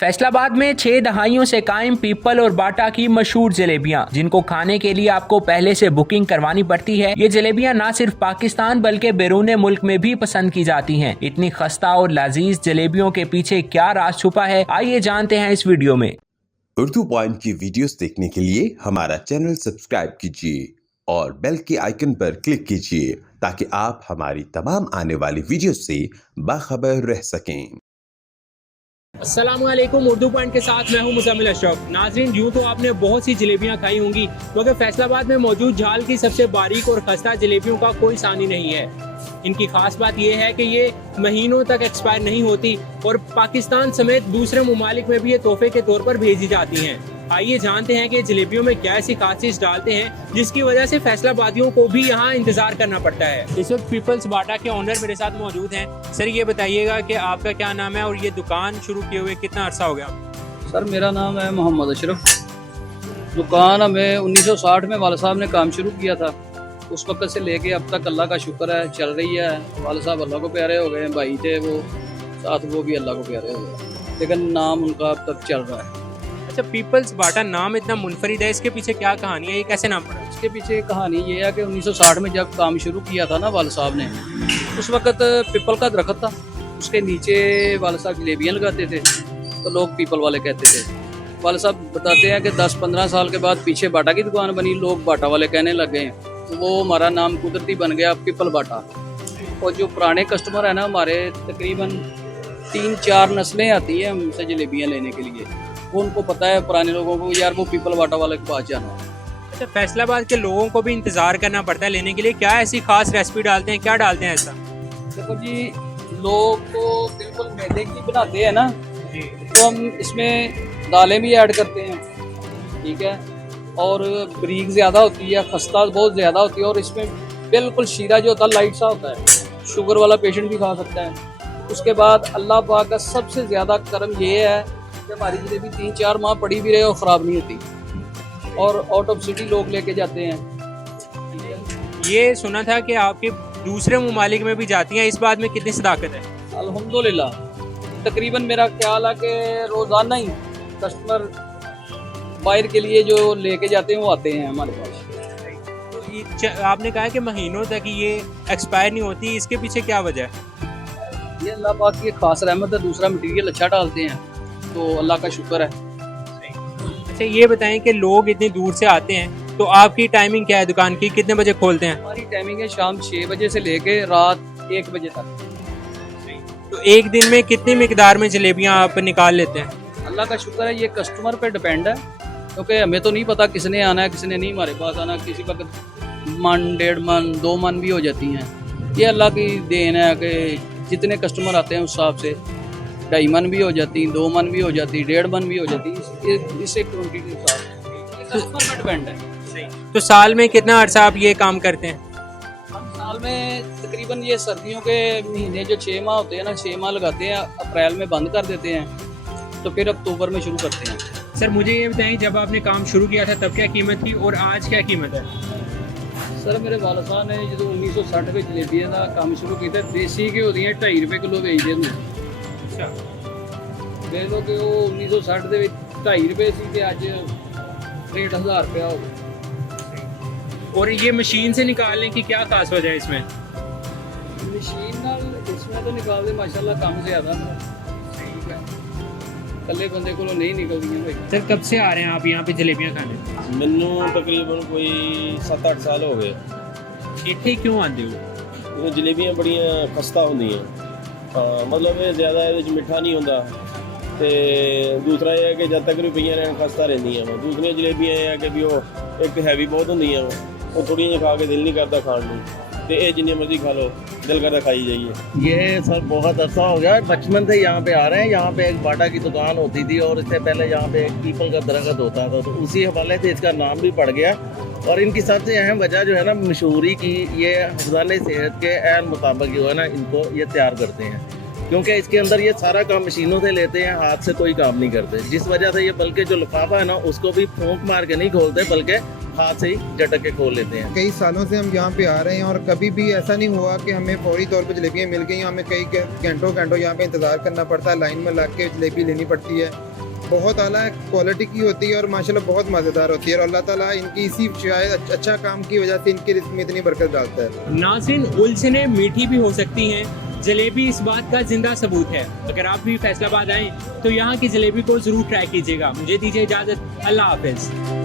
फैसलाबाद में 6 दहाइयों से कायम पीपल और बाटा की मशहूर जलेबियां, जिनको खाने के लिए आपको पहले से बुकिंग करवानी पड़ती है। ये जलेबियां न सिर्फ पाकिस्तान बल्कि बैरून मुल्क में भी पसंद की जाती हैं। इतनी खस्ता और लजीज जलेबियों के पीछे क्या राज छुपा है, आइए जानते हैं इस वीडियो में। उर्दू पॉइंट की वीडियोस देखने के लिए हमारा चैनल सब्सक्राइब कीजिए और बेल के आइकन पर क्लिक कीजिए ताकि आप हमारी तमाम आने वाली वीडियोस से बाखबर रह सकें। अस्सलामुअलैकुम, उर्दू पॉइंट के साथ मैं हूं मुज़म्मिल अशरफ। नाज़रीन, यूँ तो आपने बहुत सी जलेबियां खाई होंगी, मगर फैसलाबाद में मौजूद झाल की सबसे बारीक और खस्ता जलेबियों का कोई सानी नहीं है। इनकी खास बात यह है कि ये महीनों तक एक्सपायर नहीं होती और पाकिस्तान समेत दूसरे ममालिक में भी ये तोहफे के तौर पर भेजी जाती हैं। आइए जानते हैं कि जलेबियों में क्या ऐसी खास चीज़ डालते हैं जिसकी वजह से फैसलाबादियों को भी यहाँ इंतजार करना पड़ता है। इस वक्त पीपल्स बाटा के ओनर मेरे साथ मौजूद हैं। सर, ये बताइएगा कि आपका क्या नाम है और ये दुकान शुरू किए हुए कितना अरसा हो गया? सर, मेरा नाम है मोहम्मद अशरफ। दुकान हमें 1960 में वाला साहब ने काम शुरू किया था। उस वक्त से लेके अब तक अल्लाह का शुक्र है चल रही है। वाला साहब अल्लाह को प्यारे हो गए, भाई थे वो साथ, वो भी अल्लाह को प्यारे हो गए, लेकिन नाम उनका अब तक चल रहा है। अच्छा, पीपल्स बाटा नाम इतना मुनफरिद है, इसके पीछे क्या कहानी है, ये कैसे नाम पड़ा? इसके पीछे कहानी ये है कि 1960 में जब काम शुरू किया था ना वाला साहब ने, उस वक्त पीपल का दरख्त था, उसके नीचे वाला साहब जलेबियाँ लगाते थे तो लोग पीपल वाले कहते थे। वाला साहब बताते हैं कि 10-15 साल के बाद पीछे बाटा की दुकान बनी, लोग बाटा वाले कहने लग गए, तो वो हमारा नाम कुदरती बन गया पीपल बाटा। और जो पुराने कस्टमर है ना हमारे, तकरीबन 3-4 नस्लें आती हैं हमसे जलेबियाँ लेने के लिए, वो उनको पता है पुराने लोगों को, यार वो पीपल बाटा वाले के पास जाना। अच्छा, फैसलाबाद के लोगों को भी इंतजार करना पड़ता है लेने के लिए, क्या ऐसी खास रेसिपी डालते हैं, क्या डालते हैं ऐसा? देखो जी, लोग तो बिल्कुल मैदे की बनाते हैं ना, तो हम इसमें दालें भी ऐड करते हैं, ठीक है, और बारीक ज़्यादा होती है, खस्ता बहुत ज़्यादा होती है, और इसमें बिल्कुल शीरा जो होता है लाइट सा होता है, शुगर वाला पेशेंट भी खा सकता है। उसके बाद अल्लाह पाक का सबसे ज़्यादा करम ये है कि हमारी जलेबी 3-4 माह पड़ी भी रहे और ख़राब नहीं होती, और आउट ऑफ सिटी लोग लेके जाते हैं। ये सुना था कि आपके दूसरे ममालिक में भी जाती हैं, इस बात में कितनी सदाकत है? अल्हम्दुलिल्लाह, तकरीबन मेरा ख्याल है कि रोज़ाना ही कस्टमर बाहर के लिए जो लेके जाते हैं वो आते हैं हमारे पास। तो आपने कहा कि महीनों तक ये एक्सपायर नहीं होती, इसके पीछे क्या वजह है? ये अल्लाह पाक की खास रहमत है, दूसरा मटेरियल अच्छा डालते हैं तो अल्लाह का शुक्र है। अच्छा, ये बताएं कि लोग इतनी दूर से आते हैं तो आपकी टाइमिंग क्या है दुकान की, कितने बजे खोलते हैं? हमारी टाइमिंग है शाम 6 बजे से लेके रात 1 बजे तक। तो एक दिन में कितनी मिकदार में जलेबियाँ आप निकाल लेते हैं? अल्लाह का शुक्र है, ये कस्टमर पे डिपेंड है, क्योंकि हमें तो नहीं पता किसने आना है किसने नहीं हमारे पास आना। किसी वक्त मन, 1.5 मन, 2 मन भी हो जाती हैं। ये अल्लाह की देन है कि जितने कस्टमर आते हैं उस हिसाब से 2.5 मन भी हो जाती, 2 मन भी हो जाती, 1.5 मन भी हो जाती, इससे क्वान्टिटी के हिसाब कस्टमर पे डिपेंड है। तो साल में कितना अर्सा आप ये काम करते हैं? हम साल में तकरीबन ये सर्दियों के महीने जो 6 माह होते हैं ना, 6 माह लगाते हैं, अप्रैल में बंद कर देते हैं, तो फिर अक्टूबर में शुरू करते हैं। सर, मुझे ये बताएं, जब आपने काम शुरू किया था तब क्या कीमत थी और आज क्या कीमत है? सर, मेरे वाला साहब ने जो 1960 में जलेबियाँ का काम शुरू किया था, देसी घ्यो दी 2.5 रुपये किलो बेचते हैं। अच्छा, देख लो कि वो 1960 के 2.5 रुपये सी ते अज रेट 1000 रुपया हो गया। और ये मशीन से निकालने की क्या खास वजह है इसमें? मशीन नाल इसमें तो निकालते माशाल्लाह कम ज़्यादा कल्ले बंदे को नहीं निकलती भाई। सर, कब से आ रहे हैं आप यहाँ पे जलेबियाँ खाने? ਮੈਨੂੰ ਤਕਰੀਬਨ ਕੋਈ 7-8 ਸਾਲ ਹੋ ਗਏ। ਇੱਥੇ ਕਿਉਂ ਆਉਂਦੇ ਹੋ? ਇਹ ਜਲੇਬੀਆਂ ਬੜੀਆਂ ਖਸਤਾ ਹੁੰਦੀਆਂ, ਮਤਲਬ ਇਹ ਜ਼ਿਆਦਾ ਇਹਦੇ ਵਿੱਚ ਮਿੱਠਾ ਨਹੀਂ ਹੁੰਦਾ, ਤੇ ਦੂਸਰਾ ਇਹ ਹੈ ਕਿ ਜਦ ਤੱਕ ਵੀ ਪਈਆਂ ਰਹਿਣ ਖਸਤਾ ਰਹਿੰਦੀਆਂ ਵਾ। ਦੂਸਰੀਆਂ ਜਲੇਬੀਆਂ ਇਹ ਹੈ ਕਿ ਵੀ ਉਹ ਇੱਕ ਹੈਵੀ ਬਹੁਤ ਹੁੰਦੀਆਂ ਵਾ, ਉਹ ਥੋੜ੍ਹੀਆਂ ਜਿਹੀਆਂ ਖਾ ਕੇ ਦਿਲ ਨਹੀਂ ਕਰਦਾ ਖਾਣ ਨੂੰ, ਤੇ ਇਹ ਜਿੰਨੇ ਮਰਜ਼ੀ ਖਾ ਲਓ दिल करता खाई जाइए। ये सर बहुत अर्सा हो गया, बचपन से यहाँ पे आ रहे हैं। यहाँ पे एक बाटा की दुकान होती थी और इससे पहले यहाँ पे एक पीपल का दरख्त होता था, तो उसी हवाले से इसका नाम भी पड़ गया। और इनकी सबसे अहम वजह जो है ना मशहूरी की, ये हिफ्ज़ान सेहत के ऐन मुताबिक जो है ना इनको ये तैयार करते हैं, क्योंकि इसके अंदर ये सारा काम मशीनों से लेते हैं, हाथ से कोई काम नहीं करते, जिस वजह से ये बल्कि जो लिफाफा है ना उसको भी फूंक मार के नहीं खोलते, बल्कि हाथ से ही झटक के खोल लेते हैं। कई सालों से हम यहाँ पे आ रहे हैं और कभी भी ऐसा नहीं हुआ कि हमें फौरी तौर पे जलेबियाँ मिल गई। हमें कई घंटों यहाँ पे इंतज़ार करना पड़ता है, लाइन में लग के जलेबी लेनी पड़ती है। बहुत आला क्वालिटी की होती है और माशाल्लाह बहुत मज़ेदार होती है और अल्लाह ताला इनकी इसी शायद अच्छा काम की वजह से इनके रिस्क में इतनी बरकत डालता है। नाज़रीन, उलझने मीठी भी हो सकती हैं, जलेबी इस बात का जिंदा सबूत है। अगर आप भी फैसलाबाद आएँ तो यहाँ की जलेबी को ज़रूर ट्राई कीजिएगा। मुझे दीजिए इजाज़त, अल्लाह हाफिज़।